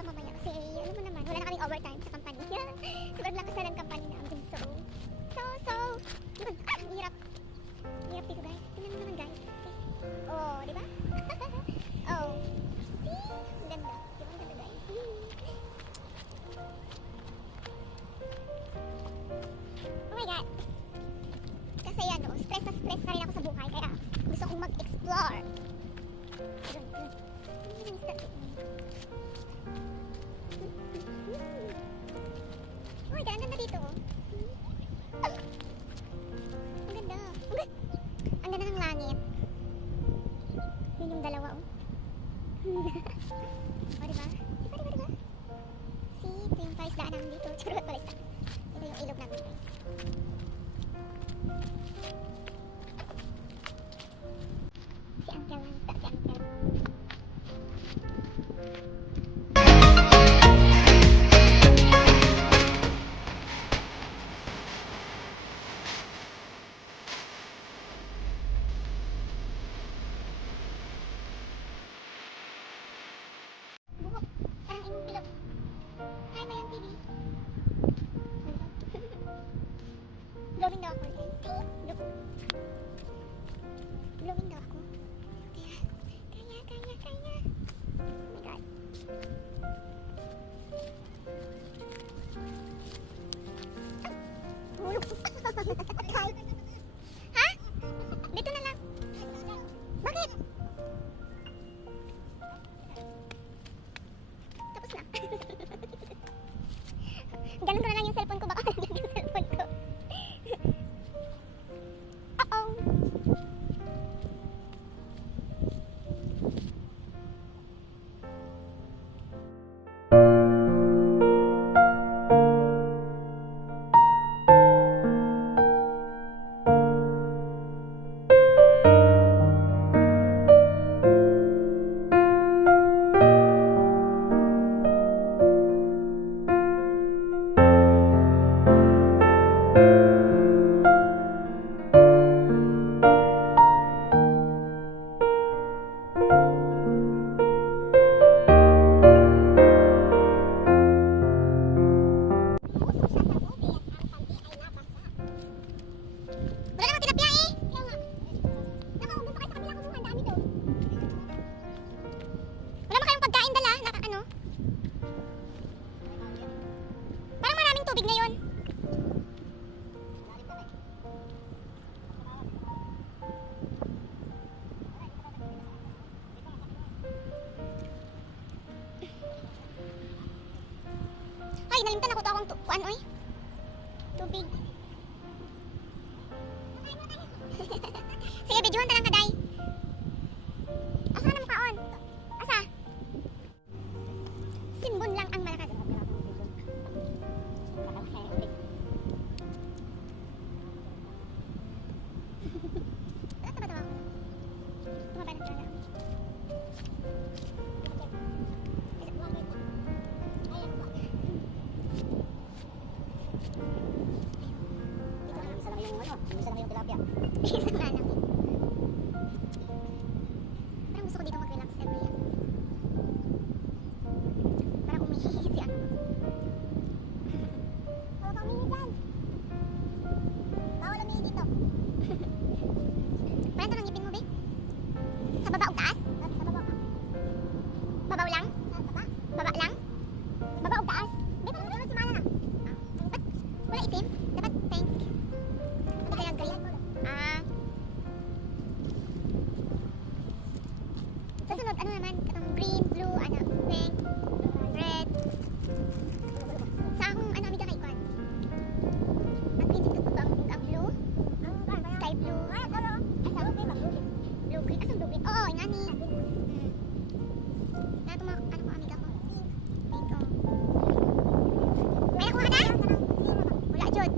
lang mamaya kasi alam mo naman, wala na kaming overtime sa company. Sobrang lakas na ng company namin. Yun. Ang hirap. Hirap dito guys. Tingnan mo naman guys. Oh, di ba? Oh. See? Ang ganda. Di ba ang ganda guys? Oh my god. Kasi ano, stress na stress na rin ako sa buhay. Kaya gusto kong mag-explore. Yun. Oh my god, ang ganda dito. Ang ganda. Ang ganda ng langit. Yun yung dalawa oh. O diba? Diba? See, ito yung parisdaan namin dito. Charot parisdaan. Ito yung ilog namin guys. Si Uncle lang. Si Uncle. Blowing daw ako. Blowing daw ako. Kaya. Oh my god. Hulog. Ha? Dito na lang. Bakit? Tapos na. Ganun ko na lang yung cellphone ko. Baka nalagyan yung cellphone ko. Tubig na yun. Ay, nalimtan ako to akong kuan oy. Tubig. Sige, videohan ta lang kaday. Asa na mo kaon? Asa? Simbon lang ang malakas. Isa lang yung tilapia. Isa nga lang. Parang gusto ko dito mag-relax every year. Parang umihihit si ano. Huwag kang umihit dyan. Bawal umihit dito. Parang ito lang ngipin mo, be? Sa baba o taas? Sa baba ka. Babaw lang? Sa baba? Baba lang? Baba o taas? Be, parang sumala lang. Ba't wala itim? Dapat pink. Sa sunod, ano naman? Green, blue, pink, red. Sa akong, amiga kay Kwan. Ang green dito po ang blue? Sky blue. Asa? Blue green. Asang blue green? Oo, ingani. Nato mga, ko, amiga ko? Pink, oh. May nakuha ka na? Wala, Jod.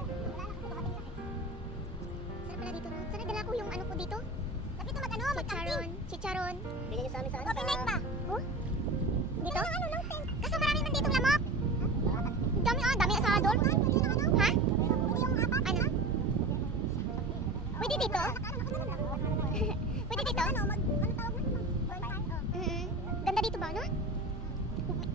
Sarap pala dito, no? Sana dala ko yung ano ko dito. Lapit na mag-ano, mag-chicharon. Chicharon. Bili niyo sa amin sa ano? Coffee mate ba? Oh? Dito? Ano lang, kaso marami man ditong lamok. Dami dami sa door. Ha? Ano? Pwede dito? Pwede dito? Ganda dito ba, no?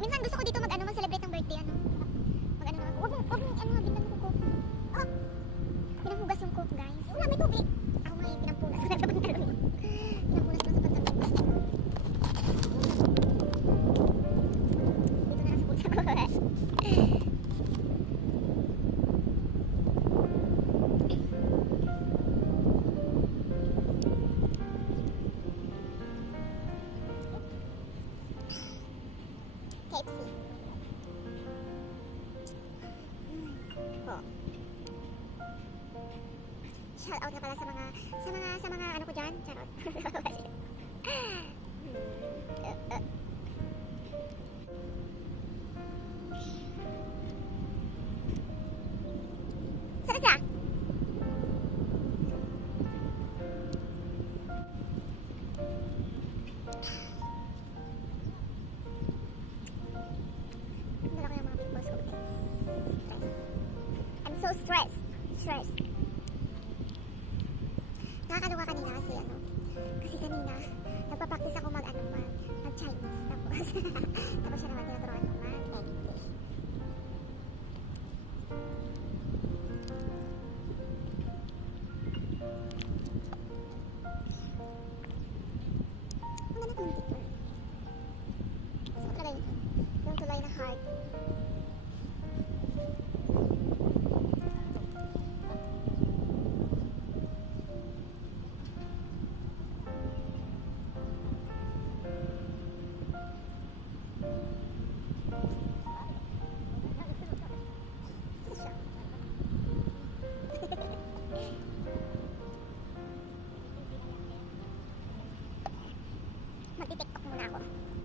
Minsan gusto ko dito mag-ano, mag-celebrate ng birthday, ano? Mag-ano na ako. Huwag mong, ano, bintan mo coke. Oh! Pinanghugas yung coke, guys. Wala, may tubig. Ako may pinampunas ko na sa pantalon mo. Pinampunas ko na sa pantalon mo. Dito na lang sa putsa ko. KFC. Oh. Shout out nga pala sa mga ano ko dyan. Charot. Sarap siya. Dala ko yung mga pimples ko, guys. Stress. I'm so stressed. Stressed. Nakakaluwa kanina kasi ano. Kasi kanina, nagpa-practice ako mag-Chinese. Tapos siya naman tinuturuan ko mag-English. Ang ganda ko ng picture. Saan talaga yun? Yung tulay na heart. Saan siya? Magti-tiktok muna ako.